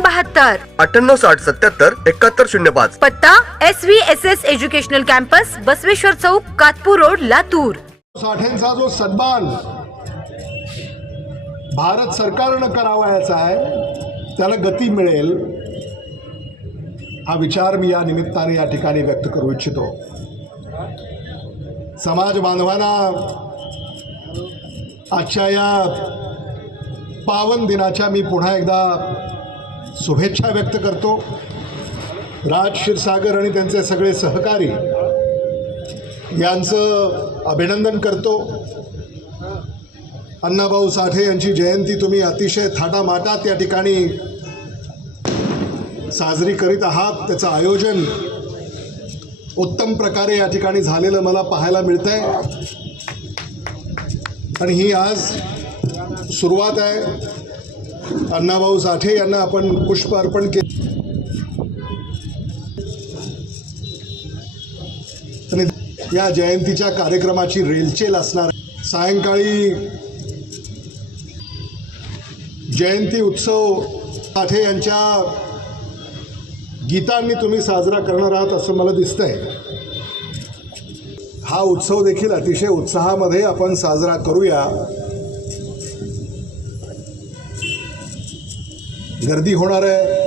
बहात्तर. अठ्ठ्याण्णव साठ सत्याहत्तर एकाहत्तर शून्य पाच. पत्ता S V S S educational campus Basaveshwar Chowk Katpur road Latur. साठेंचा जो सन्मान भारत सरकारनं करावायचा आहे त्याला गती मिळेल हा विचार मी या निमित्ताने या ठिकाणी व्यक्त करू इच्छितो. समाज बांधवांना आजच्या या पावन दिनाच्या मी पुन्हा एकदा शुभेच्छा व्यक्त करतो. राज क्षीरसागर आणि त्यांचे सगळे सहकारी यांचं अभिनंदन करतो. अण्णाभाऊ साठे यांची जयंती तुम्ही अतिशय थाटामाटात या ठिकाणी साजरी करीत आहात. त्याचं आयोजन उत्तम प्रकारे या ठिकाणी झालेलं मला पाहायला मिळतंय. आणि ही आज सुरुवात आहे. अण्णाभाऊ साठे यांना आपण पुष्प अर्पण केले आणि या जयंतीच्या कार्यक्रमाची रेलचेल असणार. सायंकाळी जयंती उत्सव साठे यांच्या गीतांनी तुम्ही साजरा करणार आहात असं मला दिसतंय. हा उत्सव देखील अतिशय उत्साहामध्ये आपण साजरा करूया. गर्दी होणार आहे.